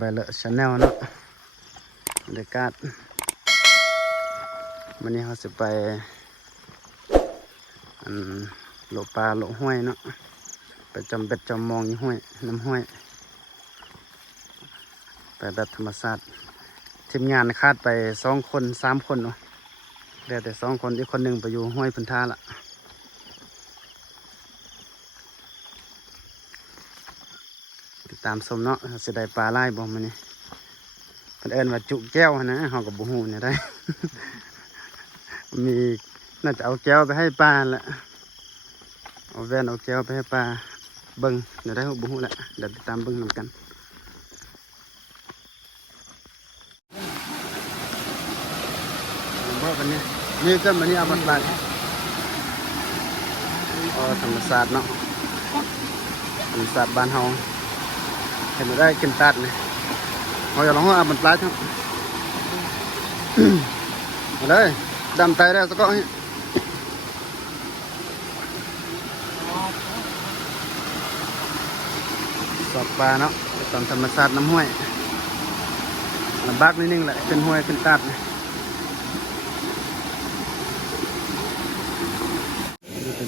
บายเลอะชาแนลเนาะบรรยากาศวันนี้เขาจะไปโลปลาโลห้วยเนาะไปจำเบ็ดจำมองอยู่ห้วยน้ำห้วยไปแบบธรรมชาติทีมงานคาดไป2 คน3 คนเนาะแต่2 คนอีกคนหนึ่งไปอยู่ห้วยพันธาละติดตามชมเนาะเสียดายปลาไล่บ่มันนี่เพิ่นเอิ้นว่าจุแก้วนะเฮาก็บ่ฮู้เนี่ยได้ มีน่าจะเอาแก้วไปให้ปลาแหละเอาแว่นเอาแก้วไปให้ปลาเบิ่งเดี๋ยวได้บ่ฮู้แหละเดี๋ยวติดตามเบิ่งนำกันบ่วันนี้นี่ก็มื้อนี้เอาบ้านๆอ๋อธรรมชาติเนาะธรรมชาติบ้านเฮาเห็นได้กินตัดนี่เฮาอย่าลองเอาบ้านปลายทั้ง มาเลยดำไตแล้วสักก้อนสอบปลาเนาะตามธรรมชาติน้ำห้วยลำบากนิดนึงแหละเป็นห้วยเป็นตัดนี่เป็น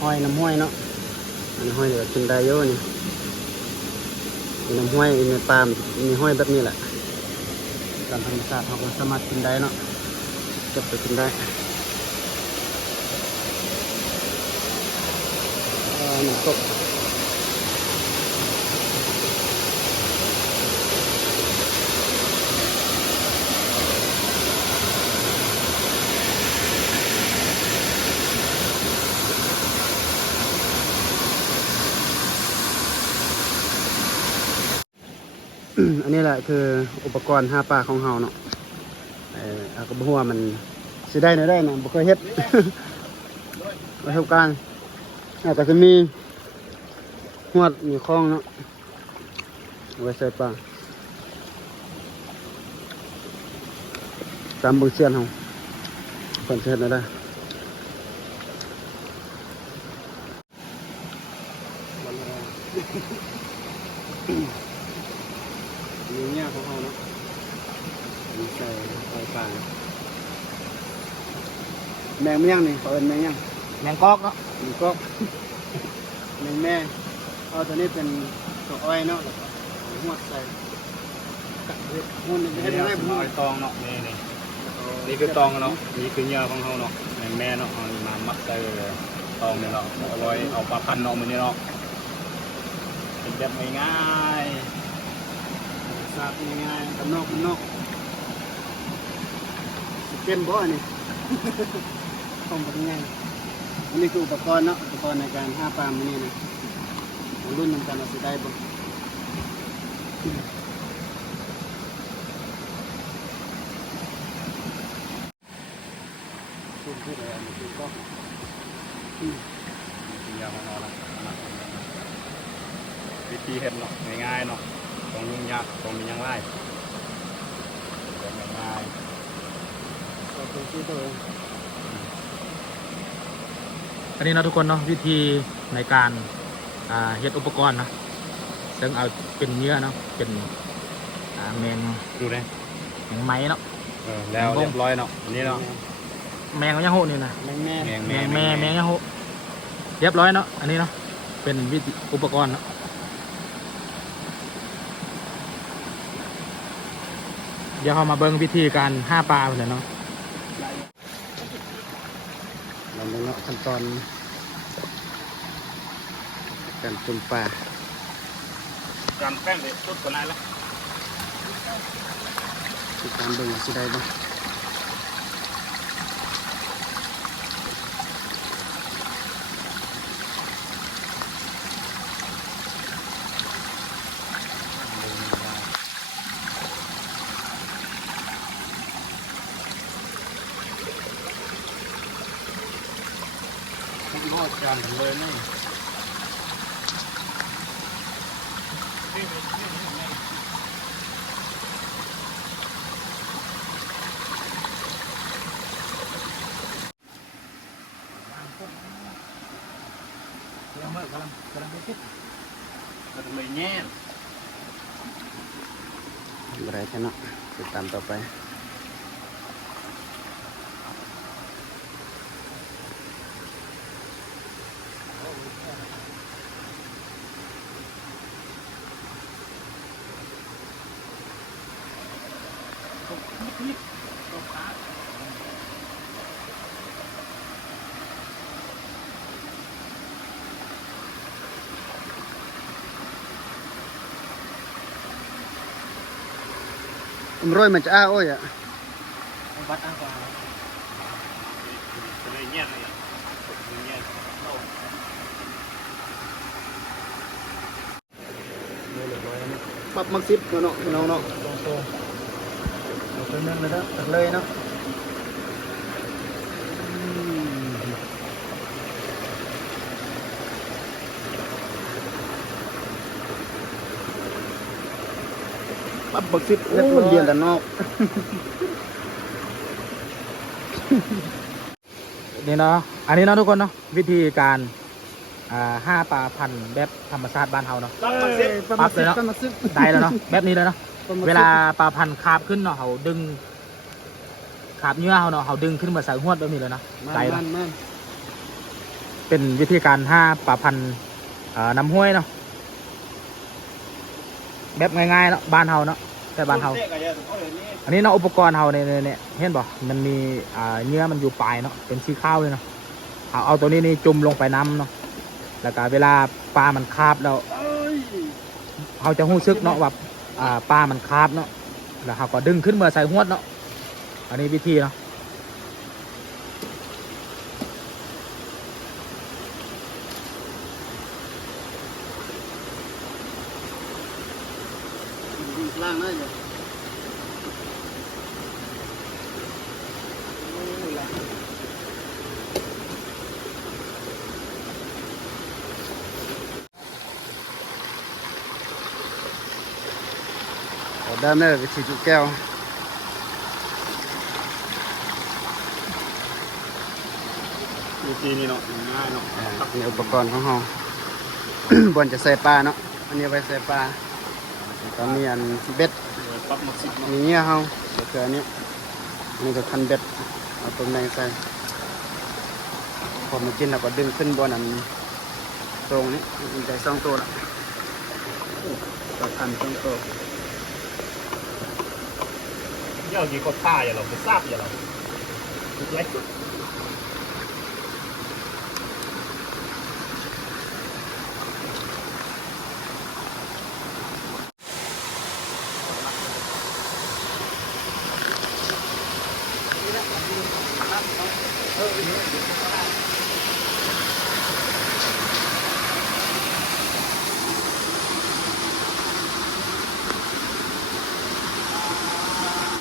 ห้อยน้ำห้วยเนาะอันห้อยเดี๋ยวกินได้เยอะนี่น้ำห้วยในปลามีห้อยแบบนี้แหละตามธรรมชาติเขาก็สามารถกินได้เนาะเก็บไปกินได้น้ำตกอันนี้แหละคืออุปกรณ์หาปลาของเฮาเนาะอากระบัวมันสิได้ได้นะบ่เคยเฮ็ด ประสบการณ์ก็จะมีหวดมีคล้องเนาะไว้ใส่ปลาตามเบิ่งเสียนเฮาเพิ่นสิเฮ็ดได้มีเงี้ยของเฮาเนาะมีใส่ปลาแมงเมี่ยงนี่เขาเอิ้นแมงยังแมงกอกเนาะแมงกอกแมงแม่เอาตัวนี้เป็นตัวอ้อยเนาะหัวใส่กะเห็ดหุ่นนี่ให้ได้บุ้ยตองเนาะนี่คือตองเนาะนี่คือเนื้อของเขาเนาะแมงแม่เนาะเอามามัดใส่ตองเนี่ยเนาะเอาไว้เอาปลาพันเนาะมันนี่เนาะเป็นแบบง่ายสาบง่ายๆกันนอกเต็มบ่อนี่ ต้องเป็นไงอันนี้คืออุปกรณ์เนาะอุปกรณ์ในการหาปลามันนี่นะรุ่นนำกันเราจะได้บ่คุณพูดอะไรอันนี้ก็ยาของเราละวิธีเห็ดเนาะง่ายๆเนาะต้องยุ่งยากต้องมียังไงง่ายเราเป็นที่ตัวอันนี้นะทุกคนเนาะวิธีในการเฮ็ดอุปกรณ์นะซึ่งเอาเป็นเนื้อเนาะเป็นแมงดูเลยแมงไม้เนาะแล้วเรียบร้อยเนาะนี่เนาะแมงยะโฮนี่นะแมงแม่แมงยะโฮเรียบร้อยเนาะอันนี้เนาะเป็นวิธีอุปกรณ์เนาะเดี๋ยวเรามาเบิ่งวิธีการหาปลาเลยเนาะเราเนาะขั้นตอนการจุ่มปลาการแป้งเด็ดสุดกว่านั้นละติดตามเบิ่งสิได้บ่ทอดจานถึงเลยนี่กำลังไปคิด มันไม่แง่ อะไรแค่นั้นติดตามต่อไปร้อยมันจะอ้าโอ้ยอ่ะ วัดอ้างกว่า เลยเงี้ยเลยเงี้ย ปับมักซิบเนาะพี่น้องเนาะ ตรง เอาไปเมืองเลยนะตักเลยเนาะปับมักซิบโอ้เรียนแต่นอก นี่เนาะอันนี้เนาะทุกคนเนาะวิธีการห้าปลาพันธุ์แบบธรรมชาติบ้านเฮาเนาะ ปับเลยเนาะมักซิบ ได้แล้วเนาะแบบนี้เลยเนาะเวลาปลาพันธุ์คาบขึ้นเนาะเขาดึงคาบเนื้อเขาเนาะเขาดึงขึ้นมาใส่หวดแบบนี้เลยเนาะได้เนาะเป็นวิธีการห้าปลาพันธุ์น้ำห้วยเนาะแบบง่ายๆเนาะบ้านเฮาเนาะแต่บ้านเฮาอันนี้เนาะอุปกรณ์เฮาเนี่ยเห็นบ่มันมีเนื้อมันอยู่ปลายเนาะเป็นสีขาวเลยเนาะเอาตัวนี้นี่จุ่มลงไปน้ำเนาะแล้วก็เวลาปลามันคาบแล้วเขาจะรู้สึกเนาะว่าปลามันคาบเนาะแล้วเขาก็ดึงขึ้นมาใส่หวดเนาะอันนี้วิธีเนาะ ล่างนั่นอยู่ด้านนี้วิธีจุแก้ว วิธีนี้เนาะง่ายเนาะ นี่อุปกรณ์ของเรา บนจะใส่ปลาเนาะอันนี้ไว้ใส่ปลาตอนนี้อันเบ็ด ปั๊บมักซิบเนาะ มีเงี้ยเขาเดี๋ยวคืออันนี้ก็คันเบ็ดเอาตัวแมงใส่พอมากินเราก็ดึงขึ้นบนอันตรงนี้มันใจสองตัวละก็คันสองตัว เยี่ยกี่ก็ท่าอย่าเราไปทราบอย่าเราเล็ก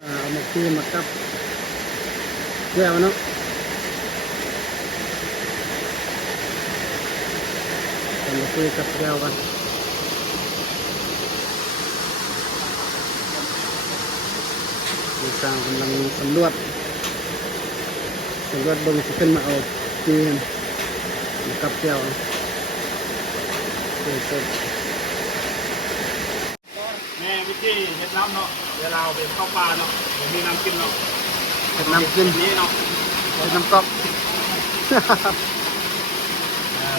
เอามาตีมากับแก้วเนาะเอามาตีกับแก้วกันมีสร้างกำลังสำรวจเบิ่งสิขึ้นมาเอาตีกันมากับแก้วเสร็จ แม่วิธีเฮ็ดน้ำเนาะเวลาเอาไปเข้าปลาเนาะเดี๋ยวมีน้ำกินเนาะ เห็ดน้ำกิน นี้เนาะ เห็ดน้ำก๊อก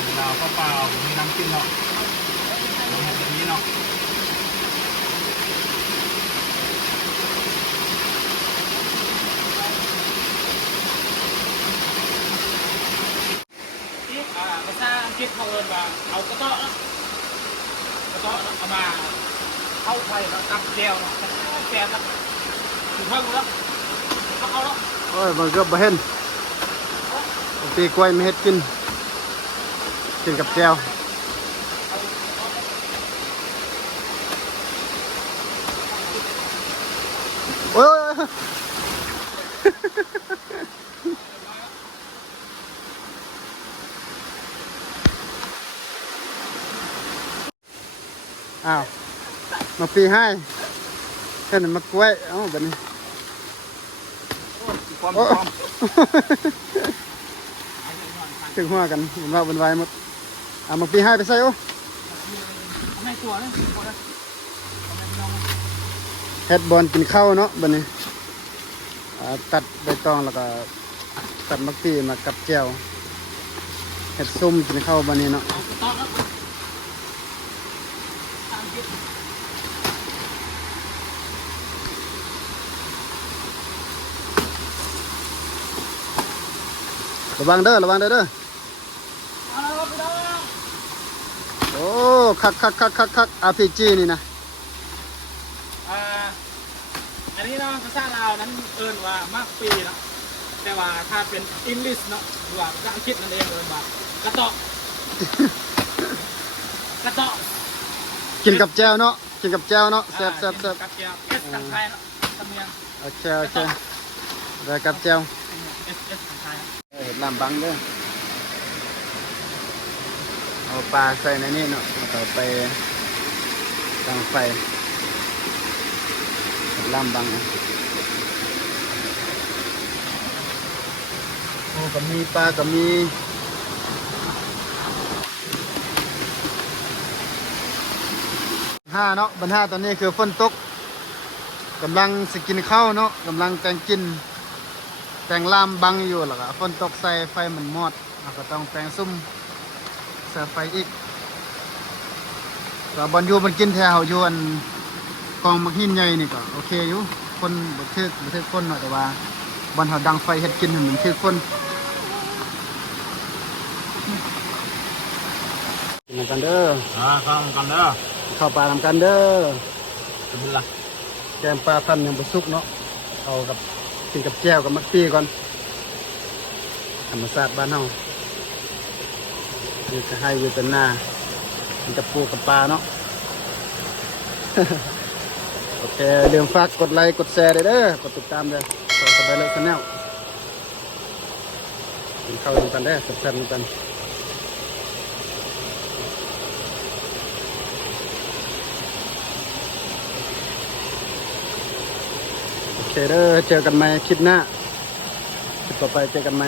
เวลาเข้าปลามีน้ำกินเนาะแบบนี้เนาะภาษาอังกฤษเขาเรียกว่าเอากระเตาะเนาะกระเตาะเอามาเข้าไฟแล้วตักแก้วเนาะแก้วแล้วถึงเพิ่มแล้วเอาแล้ว โอ้ยมันก็บ่เห็นตีกล้วยไม่เห็ดกินกับแก้วโอ้ยอ้าวมาปีให้เห็นมากล้วยเอ้าแบบนี้ ความ โอ้ ความ ถึงหัวกันมันว่าบนไว้หมดเอามาปีให้ไปใส่โอ้ ไม่ตัวเลยตัวเลย เฮ็ดบอลกินข้าวเนาะบัดนี้ตัดใบตองแล้วก็ตัดมักปีมากับแจ่วเฮ็ดส้มกินข้าวบัดนี้เนาะระวังเด้อเด้อโอ้คัก RPG นี่นะ อันนี้เนาะภาษาลาวนั้นเอิ้นว่ามากปีเนาะแต่ว่าถ้าเป็นอังกฤษเนาะหรือว่าภาษาอังกฤษนั่นเองเอิ้นว่ากระเตาะ กระเตาะ กินกับแจ่วเนาะแซ่บ กับแก้วเอสทางไทยเนาะสำเนียง โอเคได้กับแจ่ว เอสทางไทย เฮ็ดลำบังเด้อเอาปลาใส่ในนี่เนาะแล้วก็ไปตั้งไฟเฮ็ดลำบังโอ้ก็มีปลาก็มีห้าเนาะบรรทัดตอนนี้คือฝนตกกำลังสิกินข้าวเนาะกำลังแต่งกินแต่งลามบังอยู่แล้วก็ฝนตกใส่ไฟมันมอดเราก็ต้องแต่งซุ่มใส่ไฟอีกก็บอลอยู่มันกินแถวอยู่อันกองมักหินใหญ่นี่ก็โอเคอยู่คนบ่ทึกคนเนาะแต่ว่าบอลเขาดังไฟเฮ็ดกินให้มันทึกคนกินนำกันเด้อ ข้าวกันเด้อ เข้าปลานำกันเด้อ จะเป็นละ แกงปลาพันยังบ่สุกเนาะเอากับกินกับแจ่วกับมักปีก่อนธรรมชาติบ้านเฮาอยู่จะให้อยู่แต่หน้ากินกับปูกับปลาเนาะ โอเคลืมฝากกดไลค์กดแชร์เด้อกดติดตามเด้อสบายเลยชาแนลกินข้าวกันได้อแซ่บๆกันโอเคเด้อเจอกันใหม่คลิปหน้าคลิปต่อไปเจอกันใหม่